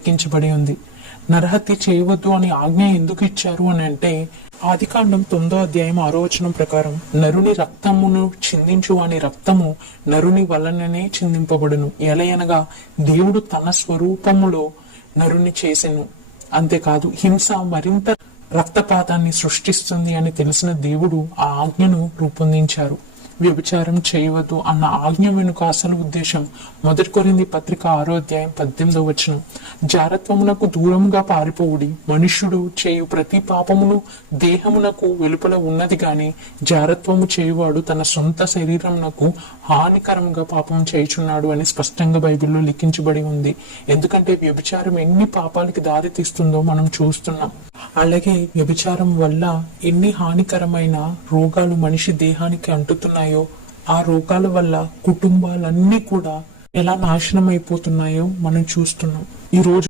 లిఖించబడి ఉంది. నరహత్య చేయవద్దు అని ఆజ్ఞ ఎందుకు ఇచ్చారు అని అంటే ఆదికాండం తొమ్మిదో అధ్యాయం ఆరో వచనం ప్రకారం నరుని రక్తమును చిందించు వాని రక్తము నరుని వలననే చిందింపబడును. ఎలయనగా దేవుడు తన స్వరూపములో నరుని చేసెను. అంతేకాదు హింస మరింత రక్తపాతాన్ని సృష్టిస్తుంది అని తెలిసిన దేవుడు ఆ ఆజ్ఞను రూపొందించారు. వ్యభిచారం చేయవద్దు అన్న ఆజ్ఞ వెనుక అసలు ఉద్దేశం మొదటి కొరింది పత్రిక ఆరో అధ్యాయం పద్దెనిమిదో వచనం. జారత్వమునకు దూరముగా పారిపోవుడి. మనుష్యుడు చేయు ప్రతి పాపమును దేహమునకు వెలుపల ఉన్నది గాని జారత్వము చేయువాడు తన సొంత శరీరమునకు హానికరంగా పాపం చేయుచున్నాడు అని స్పష్టంగా బైబిల్లో లిఖించబడి ఉంది. ఎందుకంటే వ్యభిచారం ఎన్ని పాపాలకి దారి తీస్తుందో మనం చూస్తున్నాం. అలాగే వ్యభిచారం వల్ల ఎన్ని హానికరమైన రోగాలు మనిషి దేహానికి అంటుతున్నాయో ఆ రోగాల వల్ల కుటుంబాలన్నీ కూడా ఎలా నాశనం అయిపోతున్నాయో మనం చూస్తున్నాం. ఈ రోజు